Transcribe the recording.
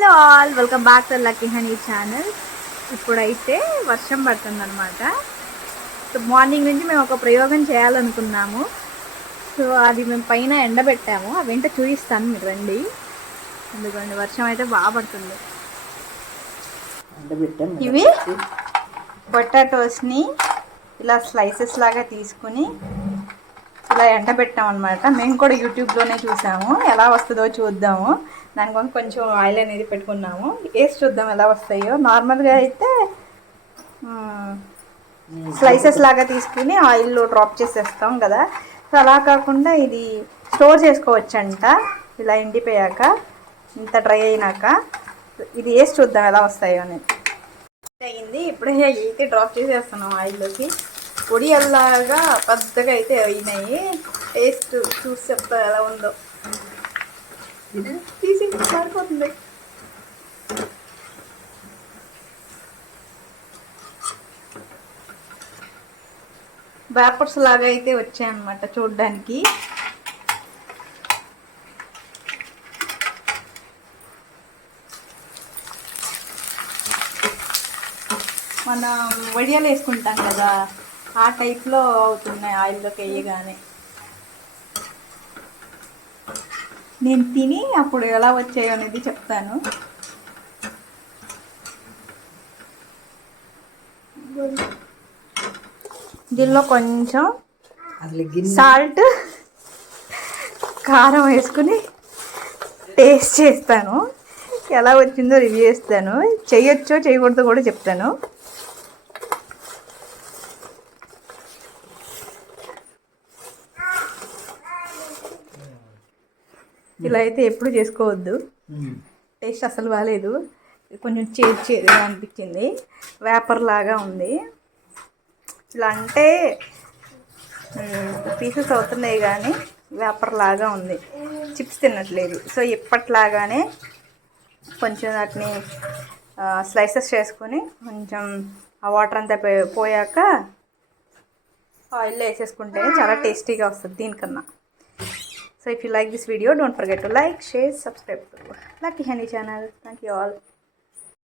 Hello all, welcome back to lucky honey channel. ఇప్పుడైతే వర్షం పడుతుందన్నమాట. So morning నుంచి మేము ఒక ప్రయోగం చేయాలనుకున్నాము. సో అది మేము పైన ఎండబెట్టాము. అవేంటో చూపిస్తాను, మీరు రండి. ఎందుకండి వర్షం అయితే బాగా పడుతుంది. ఇవి పొటాటోస్ని ఇలా స్లైసెస్ లాగా తీసుకుని ఇలా ఎండబెట్టాం అనమాట. మేము కూడా యూట్యూబ్లోనే చూసాము, ఎలా వస్తుందో చూద్దాము. దానికోసం కొంచెం ఆయిల్ అనేది పెట్టుకున్నాము. వేసి చూద్దాం ఎలా వస్తాయో. నార్మల్గా అయితే స్లైసెస్ లాగా తీసుకుని ఆయిల్లో డ్రాప్ చేసేస్తాం కదా. సో అలా కాకుండా ఇది స్టోర్ చేసుకోవచ్చంట, ఇలా ఎండిపోయాక, ఇంత డ్రై అయినాక. ఇది వేసి చూద్దాం ఎలా వస్తాయో అని. అయింది, ఇప్పుడే అయితే డ్రాప్ చేసేస్తున్నాం ఆయిల్లోకి. పొడి అల్లాగా పెద్దగా అయితే అయినాయి. టేస్ట్ చూసి చెప్తా ఎలా ఉందో. తీసి మారిపోతుంది. వేపర్స్ లాగా అయితే వచ్చాయన్నమాట చూడ్డానికి. మనం వడియాలు వేసుకుంటాం కదా, ఆ టైప్లో అవుతున్నాయి ఆయిల్లోకి వేయగానే. నేను తిని అప్పుడు ఎలా వచ్చాయో అనేది చెప్తాను. దీనిలో కొంచెం సాల్ట్, కారం వేసుకుని టేస్ట్ చేస్తాను. ఎలా వచ్చిందో రివ్యూ చేస్తాను. చేయొచ్చో చేయకూడదో కూడా చెప్తాను. ఇలా అయితే ఎప్పుడు చేసుకోవద్దు, టేస్ట్ అసలు బాగాలేదు. కొంచెం చేదుగా అనిపించింది, వేపర్ లాగా ఉంది. ఇలా అంటే పీసెస్ అవుతున్నాయి కానీ వేపర్ లాగా ఉంది, చిప్స్ తిన్నట్లేదు. సో ఇప్పట్లాగానే కొంచెం వాటిని స్లైసెస్ చేసుకొని కొంచెం ఆ వాటర్ అంతా పోయాక ఆయిల్లో వేసేసుకుంటే చాలా టేస్టీగా వస్తుంది దీనికన్నా. So if you like this video, don't forget to like, share, subscribe to Lucky Honey channel. Thank you all.